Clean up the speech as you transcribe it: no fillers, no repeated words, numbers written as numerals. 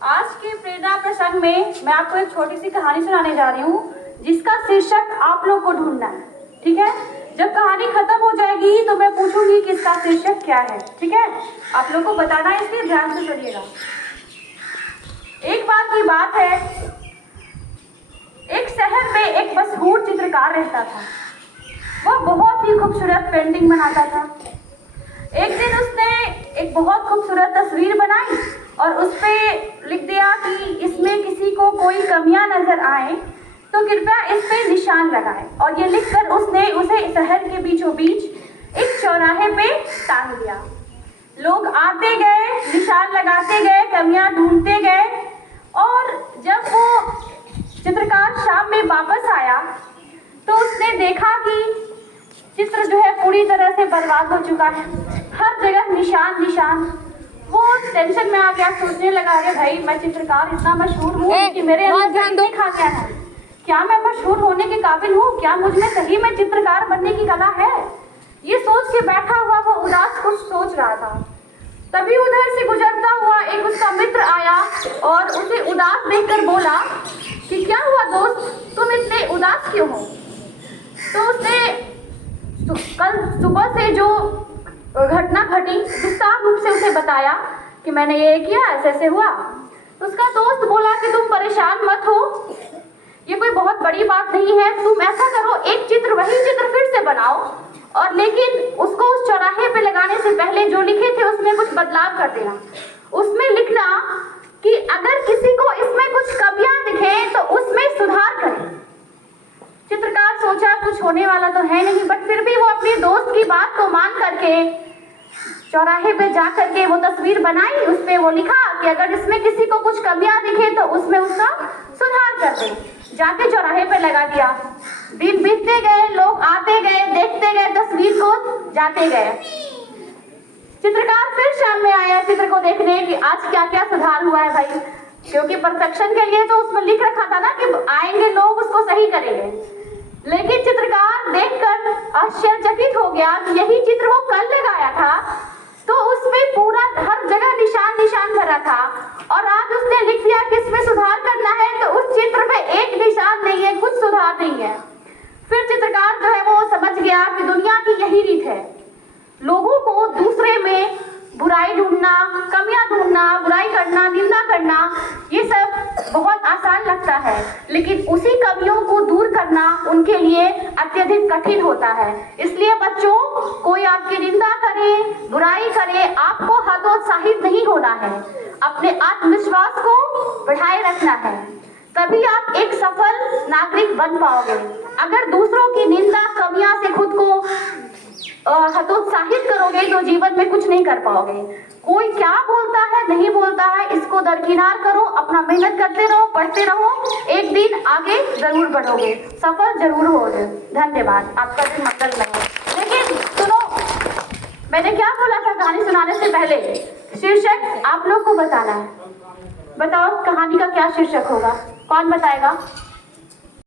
आज के प्रेरणा प्रसंग में मैं आपको एक छोटी सी कहानी सुनाने जा रही हूँ जिसका शीर्षक आप लोग को ढूंढना है। ठीक है, जब कहानी खत्म हो जाएगी तो मैं पूछूंगी कि इसका शीर्षक क्या है। ठीक है, आप लोग को बताना है, इसलिए ध्यान से सुनिएगा। एक बार की बात है, एक शहर में एक मशहूर चित्रकार रहता था। वह बहुत ही खूबसूरत पेंटिंग बनाता था। एक दिन उसने एक बहुत खूबसूरत तस्वीर बनाई और उस पे लिख दिया कि इसमें किसी को कोई कमियां नजर आए तो कृपया इस पे निशान लगाएं। और ये लिखकर उसने उसे शहर के बीचों बीच एक चौराहे पे टांग दिया। लोग आते गए, निशान लगाते गए, कमियां ढूंढते गए। और जब वो चित्रकार शाम में वापस आया तो उसने देखा कि चित्र जो है पूरी तरह से बर्बाद हो चुका है। हर जगह निशान निशान। वो टेंशन में आ गया, सोचने लगा, अरे भाई मैं चित्रकार इतना मशहूर हूँ कि मेरे अंदर नहीं खा गया है। क्या मैं मशहूर होने के काबिल हूँ? क्या मुझ में सही में चित्रकार बनने की कला है? ये सोच के बैठा हुआ वो उदास कुछ सोच रहा था। तभी उधर से गुजरता हुआ एक उसका मित्र आया और उसे उदास देखकर बोला कि क्या हुआ दोस्त, तुम इतने उदास क्यों हो? तो उसने कल सुबह से जो घटना घटी विस्तार रूप से उसे बताया कि मैंने ये किया, ऐसे ऐसे हुआ। तो उसका दोस्त बोला कि तुम परेशान मत हो, ये कोई बहुत बड़ी बात नहीं है। तुम ऐसा करो, एक चित्र, वही चित्र फिर से बनाओ, और लेकिन उसको उस चौराहे पे लगाने से पहले जो लिखे थे उसमें कुछ बदलाव कर देना। उसमें लिखना कि अगर किसी को इसमें कुछ कमियां दिखे तो उसमें सुधार करें। चित्रकार सोचा कुछ होने वाला तो है नहीं, बट फिर भी वो अपने दोस्त की बात को मान करके चौराहे पे जा करके वो तस्वीर बनाई। उस पे वो लिखा कि अगर इसमें किसी को कुछ कमियां दिखे तो उसमें उसका सुधार कर दे। जाके चौराहे पे लगा दिया। दिन बीतते गए, लोग आते गए, देखते गए तस्वीर को, जाते गए। चित्रकार फिर शाम में आया चित्र को देखने कि आज क्या क्या सुधार हुआ है भाई, क्योंकि परफेक्शन के लिए तो उसमें लिख रखा था ना कि आएंगे लोग उसको सही करेंगे। लेकिन चित्रकार देखकर आश्चर्यचकित हो गया कि यही चित्र वो कल लगाया था तो उसमें पूरा हर जगह निशान निशान भरा था, और आज उसने लिख दिया कि इसमें सुधार करना है तो उस चित्र में एक निशान नहीं है, कुछ सुधार नहीं है। फिर चित्रकार जो है वो समझ गया कि दुनिया की यही रीत है, लोगों को दूसरे में बुराई ढूंढना, कमियां ढूंढना, बुराई करना, निंदा करना, ये सब बहुत आसान लगता है, लेकिन उसी कमियों को दूर करना उनके लिए अत्यधिक कठिन होता है। इसलिए बच्चों, कोई आपकी निंदा करे, बुराई करे, आपको हतोत्साहित नहीं होना है, अपने आत्मविश्वास को बढ़ाए रखना है, तभी आप एक सफल नागरिक बन पाओगे। अगर दूसरों की निंदा, कमियां से खुद को हतोत्साहित करोगे तो जीवन में कुछ नहीं कर पाओगे। कोई क्या बोलता है, नहीं बोलता है, इसको दरकिनार करो, अपना मेहनत करते रहो, पढ़ते रहो, एक दिन आगे जरूर बढ़ोगे, सफल जरूर होगे। धन्यवाद, आपका दिन मंगल रहे। लेकिन सुनो, मैंने क्या बोला था कहानी सुनाने से पहले? शीर्षक आप लोग को बताना है। बताओ कहानी का क्या शीर्षक होगा, कौन बताएगा?